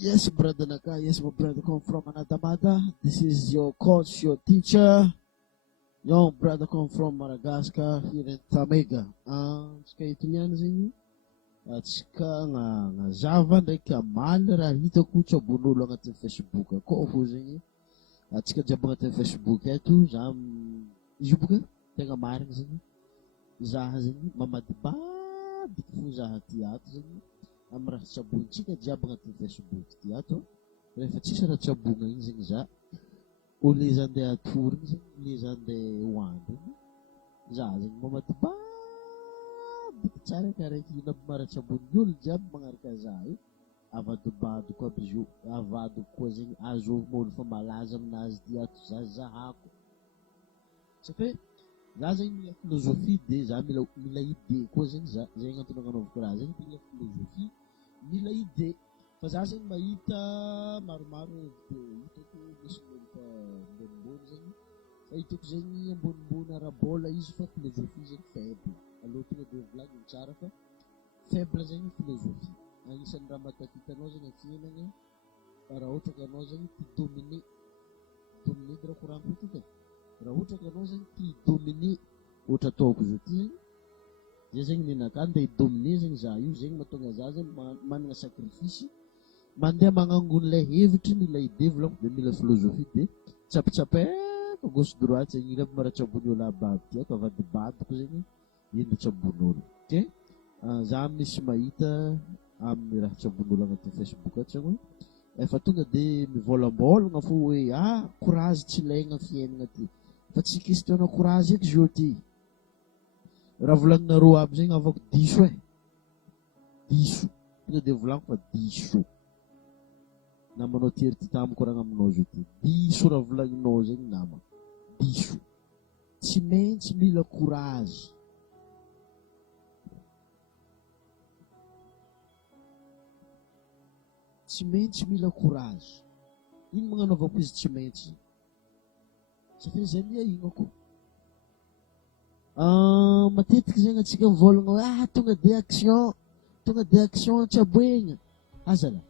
Yes, brother Naka. Yes, my brother come from Anatamata. This is your coach, your teacher. Young brother come from Madagascar here in Tamega. Tsika itoniany zegny. Tsika na zava ndraiky amaly raha hitako tsy abon'olo agnatin'ny Facebook akao fo zegny. Tsika jiaby agnatin'ny Facebook eto za izy boka tegna marigny zegny. Zaha zegny mamadibadiky fo zaha ty ato zegny. Amin'ny raha tsabontsika jiaby agnatin'ny Facebook ty ato. Rehefa tsisy raha tsabona igny zegny za ole izy andeha atorigny zegny, ole izy andeha hoandry igny, za zegny mamadibadiky tsara karaiky ino aby maratsabon'ny olo jiaby magnaraka za io. Avadibadiko aby izy io, avadiko koa zegny azovon'olo fa malaza aminazy ty ato za zahako. Satria za zegny mila filozofia de za mila ide koa zegny za zegny antony anaovako raha zegny, mila filozofia, mila ide. Fa za zegny mahita maromaro video hitako misy olo fa ambonimbony zegny, fa hitako zegny ambonimbony ara-bola izy fa filozofia zegny faible. Aloha tonga de volagniny tsara fa faible zegny filozofia. Agnisan'ny raha matakitanao zegny fiainana raha ohatra ka anao zegny ty dominer dra courant politique. Raha ohatra ka anao zegny ty dominer ohatra ataoko zao ty zegny, zay zegny ninaka andeha hidominer zegny za io, zegny mahatonga za zegny manana sacrifice, mandeha magnangon'ilay hevitry nilay ide volako de mila filozofia de tsapitsapeko gauche droite zegny iny aby maratsabony olo ababy ty ako avadibadiko zegny ino tsabon'olo. Okay? Za misy mahita amin'ny raha tsabon'olo agnatin'ny Facebook atsagny efa tonga de mivolambolagna fo hoe courage tsy ilaigna fiainana ty. Fa tsy question courage eky zio ty. Raha volaninareo aby zegny avako diso diso. Tonga de volako fa diso. Namanao tery ty tamiko raha aminao zio ty. Diso raha volaninao zegny nama. Diso. Tsy maintsy mila courage. Tsy maintsy mila courage. Ino magnanaovako izy tsy maintsy? Satria zay miainako. Matetiky zegny atsika mivolagna hoe tonga de action tsy aboegna. Azala.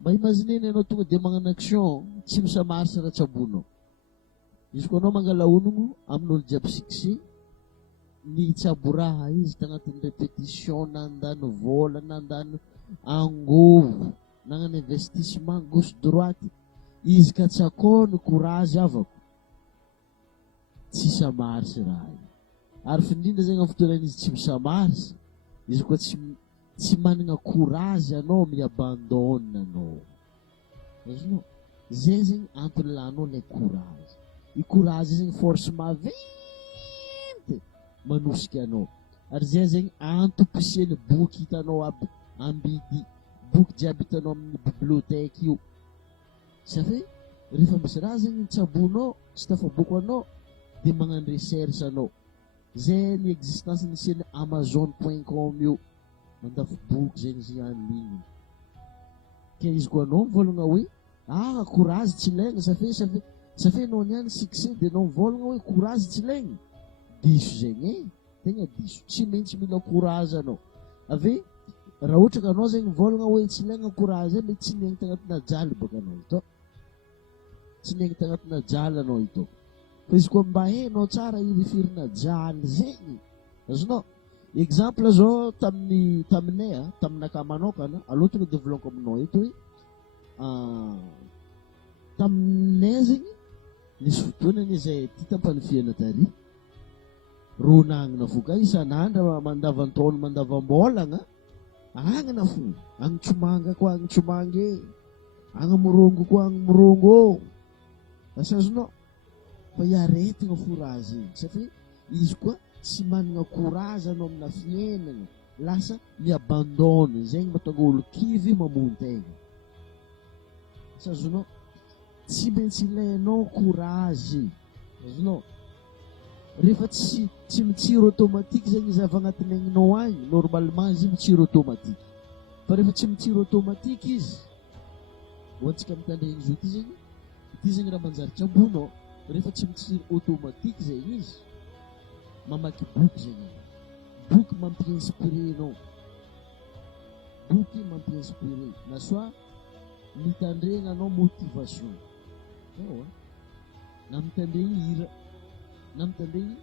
Mba imagineny anao tonga de magnano action tsy misamarsy raha tsabonao. Izy koa anao mangala onogno amin'olo jiaby succès, ny tsabo raha izy tagnatin'ny répétition, nandany vola, nandany angovo, nagnano investissement gauche droite, izy ka tsy akao ny courage avako, tsy samarsy raha io. Ary findrindra zegny amin'ny fotoanan'izy tsy misamarsy, izy koa tsy manana courage anao miabandonne anao. Azonao? Zay zegny antony lanao lay courage. I courage zegny force maventy manosika anao. Ary zay zegny antom-pisian'ny boky hitanao aby ambidy, boky jiaby hitanao amin'ny bibliotèque io. Satria rehefa misy raha zegny tsabonao, tsy tafaboko anao, de magnano recherche anao. Zay ny existence nisy Amazon.com io. Mandafy boky zegny izy en ligne. Ke izy koa anao mivolagna hoe courage tsy ilaigna safia anao niany succès de anao mivolagna hoe courage tsy ilaigna. Diso zegny tegna diso. Tsy maintsy mila courage anao. Ave raha ohatra ka anao zegny mivolagna hoe tsy ilaigna courage mety tsy niaigny tagnatina jaly baka anao ito. Tsy niaigny tagnatina jaly anao ito. Fa izy koa mba hainao tsara irifirina jaly zegny. Azonao? Exemple zao taminay taminaka manokana, aloha tonga de volaniko aminao eto hoe taminay zegny nisy fotoanany izay ty tampanifiana tary ronagnina fo ka isan'andra mandavantaona mandavambolagna agnana fo agnitromanga koa agnitromange agnamorongo koa agnamorongo. Asazonao fa iaretigna fo raha zegny satria izy koa tsy manana courage anao amina fiainana, lasa miabandonne zegny mahatonga olo kivy mamontegna. Azonao? Tsy maintsy ilainao courage. Azonao? Rehefa tsy mitsiro automatique zegny izy avy agnatin'ny aignao agny, normalement izy mitsiro automatique. Fa rehefa tsy mitsiro automatique izy, hoantsika mitandregny izy ty zegny, ty zegny raha manjary tsabonao. Rehefa tsy mitsiro automatique zegny izy, mamaky boky zegny. Boky mampi-inspirer anao. Boky mampi-inspirer. Na soit mitandregna anao motivation, na mitandregny hira, na mitandregny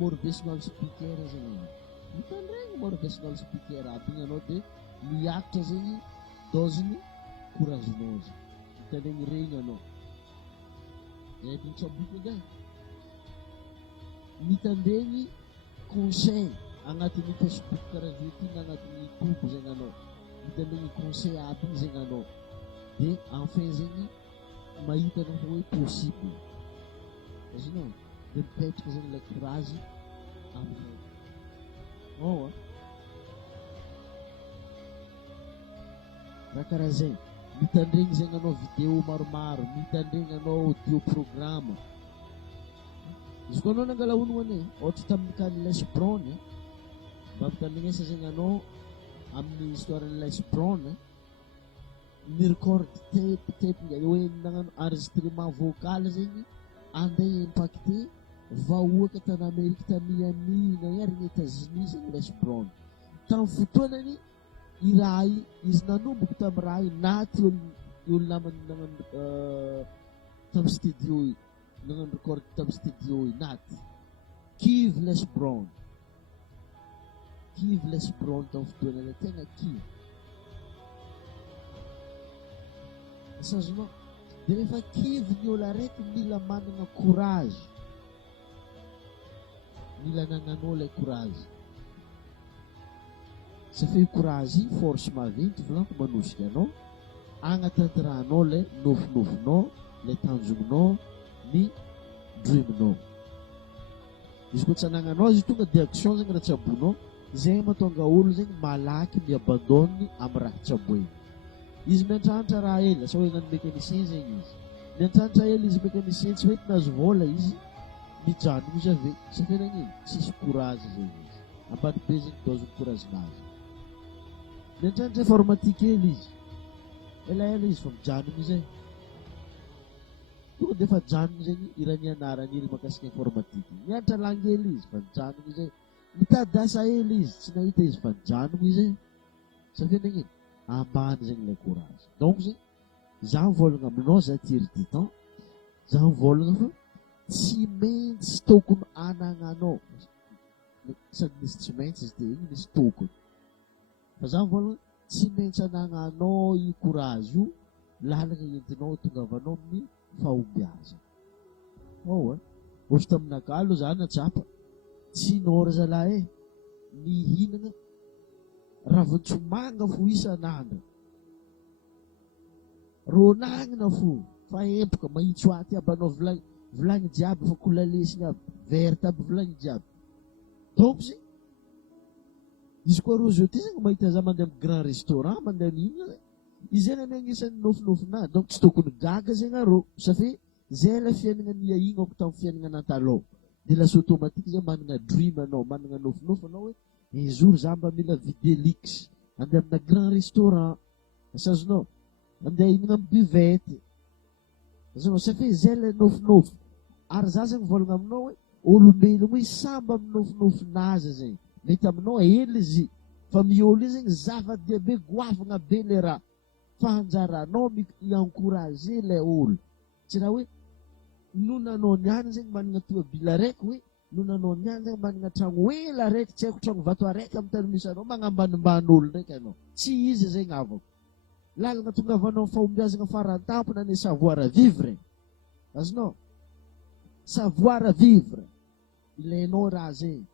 motivational speaker zegny anao, mitandregny motivational speaker aby igny anao dia miakatra zegny doziny couragenose, mitandregny regny anao. Zay tsaboky edy mitandregny conseil agnatin'ny Facebook karaha zao na agnatin'ny YouTube zegny anao, mitandregny conseil aby igny zegny anao dia enfin zegny mahita anao fa hoe possible azonao dia mipetraka zegny ilay courage aminao. Raha karaha zay mitandregny zegny anao vidéo maromaro, mitandregny anao audio programme. Izy koa anao nangala honogna ohatra tamin'ny kany Les Brown mba mitandregnesa zegny anao amin'ny histoire Les Brown ny record tape hoe nagnano enregistrement vocal zegny andeha impacté vahoaka tany Amerika ta Miami na ary États-Unis zegny Les Brown. Tamin'ny fotoanany i raha izy nanomboka tamin'ny raha naty olo namany nagnano tamin'ny studio nagnano record tamin'ny studio naty kivy Les Brown, kivy Les Brown tamin'ny fotoanany tegna kivy. Azonao dia rehefa kivy ny olo araiky mila manana courage, mila nananao ilay courage satria courage io force maventy volaniko manosika anao agnatanteranao ilay nofinofinao, ilay tanjognonao, ny dreaminao. Izy koa tsy anagnanao izy tonga dia action zegny raha tsy abonao, zay mahatonga olo zegny malaky miabandony amin'ny raha tsy aboeny. Izy miantratra raha ela sa hoe nano mécanicien zegny izy miantratra ela izy mécanicien tsy mety nazo vola izy mijanona izy ave satria nagnino tsisy courage zegny izy ambany be zegny doziny courage nazy. Miantratra informatique ela izy elaela izy fa mijanona izy tonga dia efa janona zegny ira nianarany ely makasika informatique, mianatra langue ela izy fa mijanona izy mitady asa ela izy tsy nahita izy fa mijanona izy satria nagnino ambany zegny ilay courage. Donc zegny za mivolagna aminao, za tiry du temps, za mivolagna fa tsy maintsy tokony anagnanao sady misy tsy maintsy izy dia igny misy tokony fa za mivolagna tsy maintsy anagnanao i courage io lalagna entinao tongavanao amin'ny fahombiaza. Ohatra taminaka aloha za natsapa tsy nora zalahy mihinagna ravin-tsomanga fo isan'andro, ronagna fo fa empaka mahitsy ho aty aby anao vilagny jiaby fa kolalesiny aby verte aby vilagny jiaby. Donc zegny izy koa rozy ty zegny mahita za mandeha amin'ny grand restaurant mandeha mihinagna izy zegny ane agnisan'ny nofinofinahy, donc tsy tokony gaga zegny arô satria zay la fiainana niahignako tamin'ny fiainana taloha dia lasa automatique zay manana dream anao, manana nofinofy anao hoe un jour za mba mila vide luxe andeha amina grand restaurant asazonao andeha hinagna amin'ny buvette azonao satria zay la nofinofy. Ary za zegny volagna aminao hoe olombelogno hoe samba amin'ny nofinofinazy zegny mety aminao ely izy fa miolo izy zegny zava-dehibe goavagna be le raha fa anjaranao i-encourager ilay olo tsy raha hoe nonanao niany zegny manana tobila araiky hoe nonanao niany zegny manana tragno ela araiky tsy haiko tragno vato araiky amin'ny tany misy anao magnambanimbany olo ndraiky anao tsy izy zegny avako lalagna tonga avanao fahombiazana farantampona ny savoir vivre azonao savoir vivre ilainao raha zegny,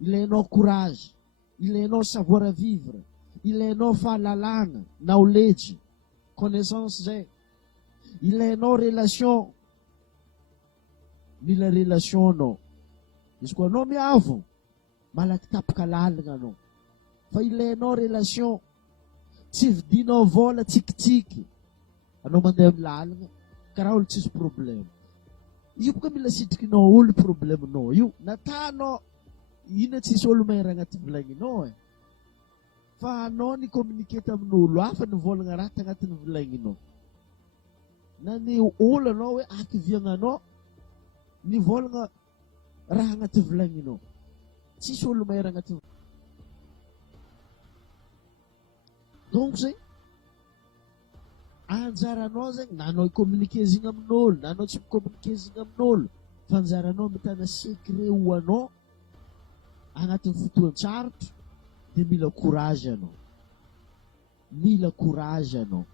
ilainao courage, ilainao savoir vivre, ilainao fahalalana knowledge connaissance zay, ilainao relation, mila relation anao izy koa anao miavo malaky tapaka lalagna anao fa ilainao relation tsy vidinao vola tsikitsiky anao mandeha amin'ny lalagna karaha olo tsisy problème io boka mila sitrikinao olo problemenao io natanao ina tsisy olo mahery agnaty vilagninao fa anao ny communiqué tamin'olo hafa ny volagna raha tagnatin'ny vilagninao na ny olo anao hoe akiviagnanao ny volagna raha agnaty vilagninao tsisy olo mahery agnaty. Donc zegny anjaranao zegny na anao communiquer-zigny amin'olo na anao tsy micommuniquer-zigny amin'olo fa anjaranao mitana secret ho anao agnatin'ny fotoan-tsarotra dia mila courage anao. Mila courage anao.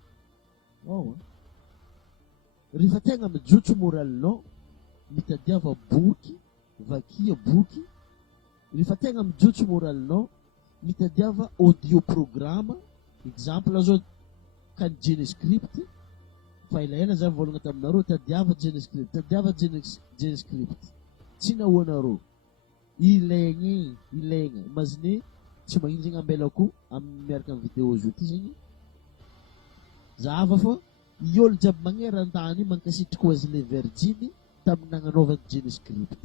Rehefa tegna mijotso moralinao, mitadiava boky, vakia boky. Rehefa tegna mijotso moralinao, mitadiava audio programme. Exemple zao kan Genescript, fa elaela za volagna taminareo, tadiava Genescript, tadiava Genescript. Tsy nahoanareo. Ilaigny, imagine tsy magnino zegny ambelako miaraka amin'ny vidéo zo ty zegny. Zava fa iolo jiaby magneran-tany mankasitrika ho azy le verginy tamin'ny nagnanaovany Genescript.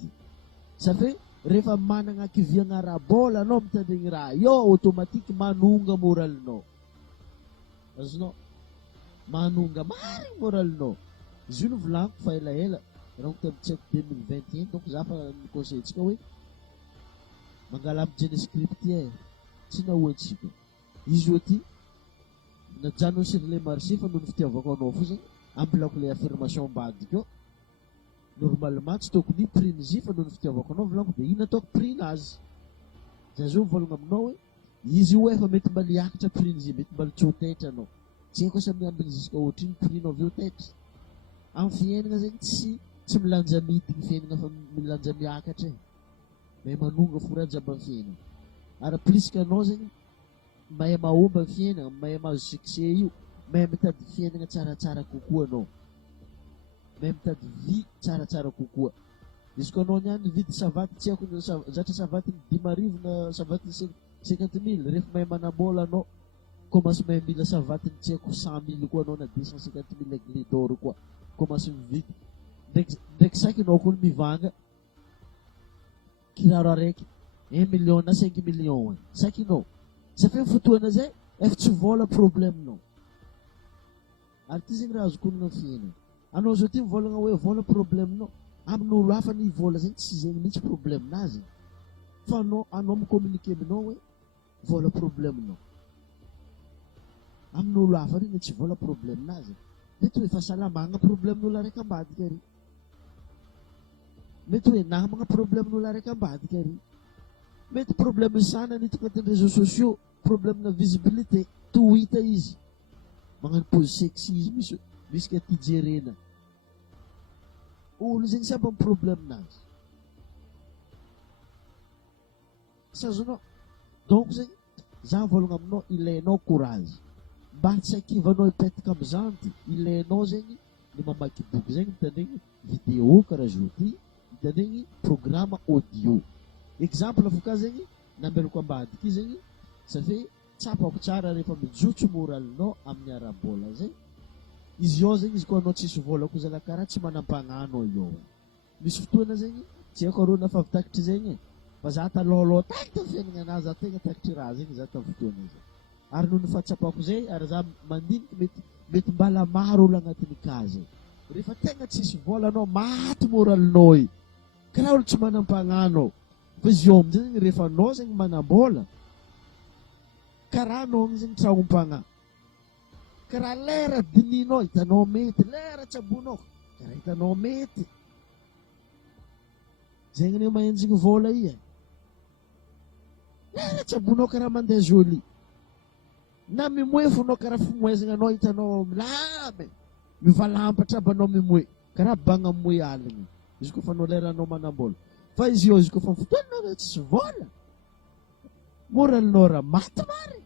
Safe rehefa managna kiviagna rabola anao mitandregny raha io, automatique manonga moralinao. Azonao manonga marigny moralinao. Izy io novolaniko fa elaela raha tamin'ny tsy haiko 2021, donc za fa niconseillitsika hoe mangala amin'ny Genescript tsy nahoantsika. Izy io ty najanona sur le marché fa noho ny fitiavako anao fo zegny ambilako le affirmation ambadika eo. Normalement tsy tokony prix-ny fa noho ny fitiavako anao volaniko dia ino ataoko prix-nazy. Za zao mivolagna aminao hoe izy io efa mety mba liakatra prix-ny, mety mba tsy ho taitra anao. Tsy haiko asa miambiny jusqu'à ohatriny prix-nao avy eo taitra. Amin'ny fiainana zegny tsy milanja midigny fiainana fa milanja miakatra e. Mahay manonga fo raha jiaby amin'ny fiainana. Ary plus que anao zegny mahay mahomba amin'ny fiainana, mahay mahazo succès io, mahay mitady fiainana tsaratsara kokoa anao. Mahay mitady vy tsaratsara kokoa. Izy ko anao niany vidy savaty tsy haiko zatra savatiny 10,000 na savatiny 50,000, rehefa mahay manambola anao commence mahay mila savatiny tsy haiko 100,000 koa anao na 250,000 clé d'or koa commence mividy. Ndraiky saky anao koa mivanga kiraro araiky 1 million na 5 million saky anao. Safe fotoana zay efa tsy vola problemenao. Ary ty zegny raha azoko honogna fiainana. Anao zao ty mivolagna hoe vola problemenao, amin'olo hafa ny vola zegny tsy zegny mihitsy problemenazy. Fa anao micommuniquer aminao hoe vola problemenao. Amin'olo hafa regny tsy vola problemenazy. Mety hoe fahasalamagna problemen'olo araiky ambadika ary. Mety hoe namagna problemen'olo araiky ambadika ary. Mety problème sana nitaka anatin'ny réseaux sociaux, problème na visibilité, to hita izy. Magnano pose sexisme misy ka ty jerena. Olo zegny saba amin'ny problemenazy. Sazonao. Donc zegny za volagna aminao ilainao courage. Mba tsy hakivanao ipetaka amin'izany, ilainao zegny ny mamaky boky zegny mitandregny vidéo karaha zao ty, mitandregny programme audio. Exemple foka zegny nambelako ambadiky zegny safe tsapako tsara rehefa mijotso moralinao amin'ny arabola zay. Izy io zegny izy koa anao tsisy vola koa zalakara tsy manam-pagnano io. Misy fotoana zegny tsy haiko arô nafa avy takitry zegny fa za talohaloha takitra fiainana anazy ategna takitry raha zegny za tamin'ny fotoana zay. Ary noho ny fahatsapako zay ary za mandiniky mety mbala maro olo agnatin'ny kazy. Rehefa tegna tsisy vola anao maty moralinao io. Karaha olo tsy manam-pagnano. Fa izy io amin'izay zegny rehefa anao zegny manambola, karaha anao zegny tragnom-pagnahy. Karaha lera dininao hitanao mety, lera tsabonao karaha hitanao mety. Zegny anao mahenjigny vola i e. Lera tsabonao karaha mandeha joli. Na mimoe fonao karaha fimoezagna anao hitanao milamy. Mivalampatra aby anao mimoe. Karaha bagna mimoe aligny. Izy koa fa anao lera anao manambola. Fa izy io izy koa fa fotoananao tsisy vola, moralinao raha maty mary.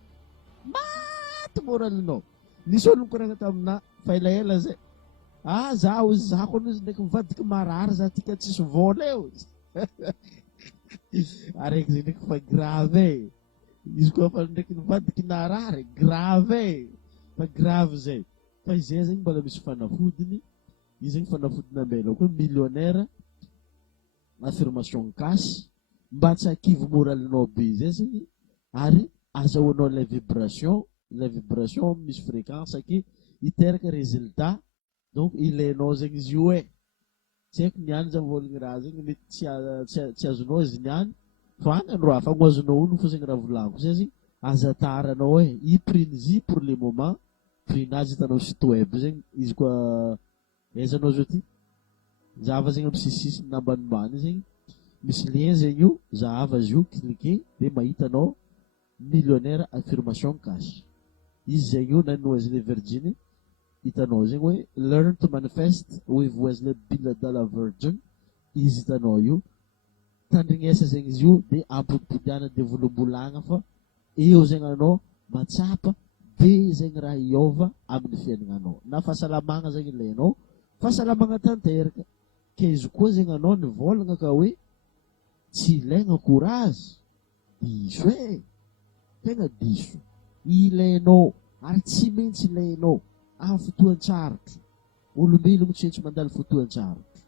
Maty moralinao. Nisy olo nikoragna tamina fa elaela zay. Za ozy za koa izy ndraiky mivadiky marary za tika tsisy vola eo. Araiky zegny ndraiky fa grave e. Izy koa fa ndraiky nivadiky narary, grave e. Fa grave zay. Fa izay zegny mbola misy fanafodiny. Izy zegny fanafodina ambela koa millionnaire. Affirmation cash mba tsy hakivo moralinao be zay zegny. Ary azahoanao la vibration misy fréquence ki hiteraka résultat. Donc ilainao zegny izy io e. Tsy haiko niany za volagny raha zegny mety tsy azonao izy niany fa any andro hafa azonao ono fo zegny raha volagnico zay zegny aza taranao e. I prix-n'izy pour le moment prix-nazy hitanao site web zegny, izy koa aizanao zao ty zahava zegny amin'ny sisisiny na ambanimbany zegny misy lien zegny io, zahava azy io, cliquer de mahita anao millionnaire affirmation cash. Izy zegny io na Noisy Virgin hitanao zegny hoe learn to manifest with Wesley Bill Virgin. Izy hitanao io tandrignesa zegny izy io de ampodipodiana de volombolagna fa eo zegny anao matsapa be zegny raha iova amin'ny fiaignanao na fahasalamagna zegny ilainao, fahasalamagna tanteraka. Ke izy koa zegny anao nivolagna ka hoe tsy ilaigna courage, diso tegna diso, ilainao ary tsy maintsy ilainao amin'ny fotoan-tsarotra. Olombelogno tsy maintsy mandalo fotoan-tsarotra.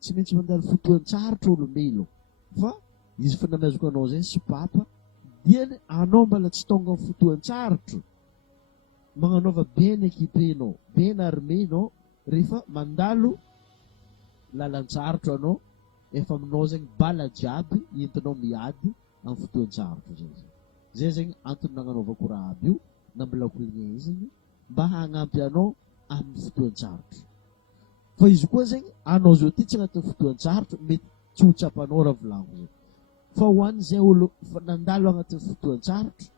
Tsy maintsy mandalo fotoan-tsarotra olombelogno, fa izy fa namezako anao zay sy papa diany anao mbala tsy tonga amin'ny fotoan-tsarotra, magnanaova bien équipenao, bien armenao, rehefa mandalo lalan-tsarotra anao, efa aminao zegny bala jiaby entinao miady amin'ny fotoan-tsarotra zay zegny antony nagnanaovako raha aby io na mbola koligny zegny mba hagnampy anao amin'ny fotoan-tsarotra. Fa izy koa zegny anao zao ty tsy agnatin'ny fotoan-tsarotra mety tsy ho tsapanao raha volaniko zay, fa ho an'izay olo nandalo agnatin'ny fotoan-tsarotra,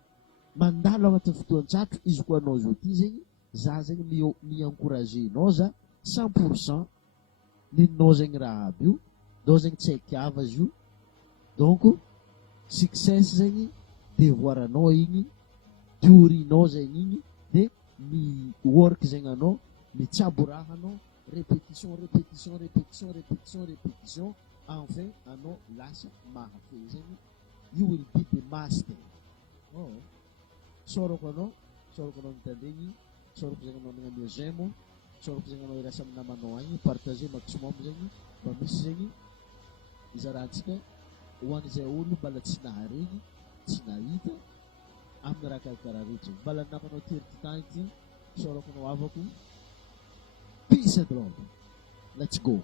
mandalo agnatin'ny fotoan-tsarotra, izy koa anao zao ty zegny za zegny mi-encouragenao za 100% ninao zegny raha aby io, dao zegny tsy haikiava azy io. Donc succès zegny devoiranao igny, théorinao zegny igny, de mi work zegny anao, mitsabo raha anao, répétition, enfin anao lasa mahafehy zegny, you will be the master. Soroko anao mitandregny, soroko zegny anao magnano j'aime, soroko zegny anao irasa amin'ny namanao agny, partager maximum zegny, mba misy zegny izarantsika ho an'izay olo mbala tsy naharegny, tsy nahita amin'ny raha karakaraha rehetra. Mbala namanao tery tany ty, soroko anao avako, peace and love, let's go.